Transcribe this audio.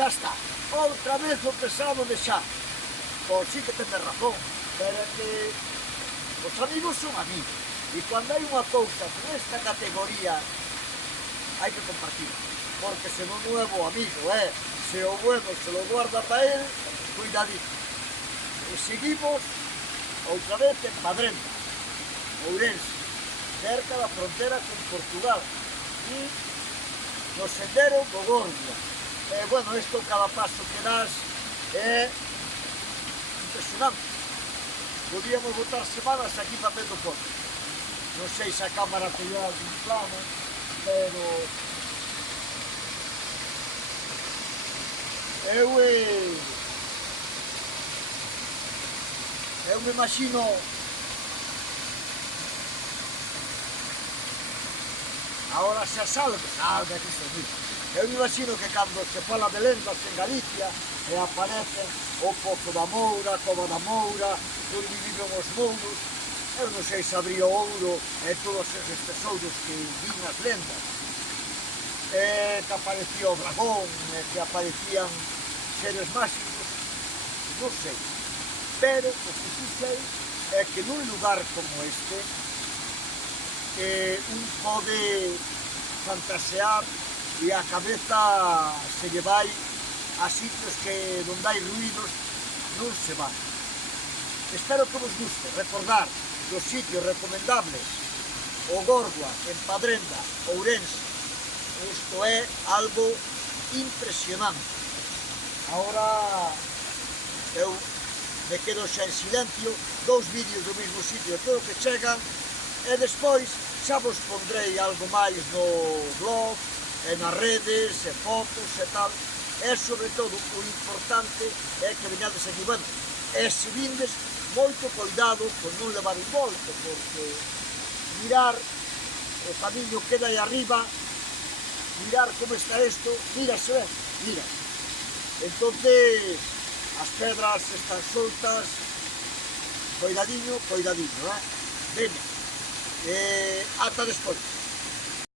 xa está, outra vez o pesado de xa. Pois sí que tens razón, pero é que os amigos son amigos, e cando hai unha cousa nesta categoría hai que compartir, porque se non é bo amigo, se o bueno se lo guarda para él, cuidadito. E seguimos outra vez en Padrenda, Ourense, cerca da frontera con Portugal, e no sendero do Gordia. Bueno, isto cada paso que das é impresionante. Podíamos botar semanas aquí facendo fotos. Non sei se a cámara te lle algún plano, pero eu me imagino agora se salga que se dice. Eu me imagino que cando se fala de lendas en Galicia e aparecen o Pozo da Moura, a Cova da Moura, onde viven os mouros, eu non sei se habría ouro e todos esos tesouros que vin as lendas, que aparecía o dragón, que aparecían seres máxicos, non sei. Pero o que sí sei é que nun lugar como este un pode fantasear e a cabeza se lle vai a sitios que donde hai ruidos non se van. Espero que vos guste recordar os sitios recomendables: o Gorgua, en Padrenda, Ourense. Isto é algo impresionante. Agora eu me quedo xa en silencio, 2 vídeos do mesmo sitio, todo o que chegan, e despois xa vos pondrei algo máis no blog, e nas redes, e fotos e tal, e sobre todo o importante é que veñades aquí, bueno, e se vindes, moito cuidado con non levar un golpe, porque mirar o camiño queda aí arriba, mirar como está isto, mira se ve, mira. Entonces, as pedras están soltas, cuidadiño, cuidadiño, veña, ata despois.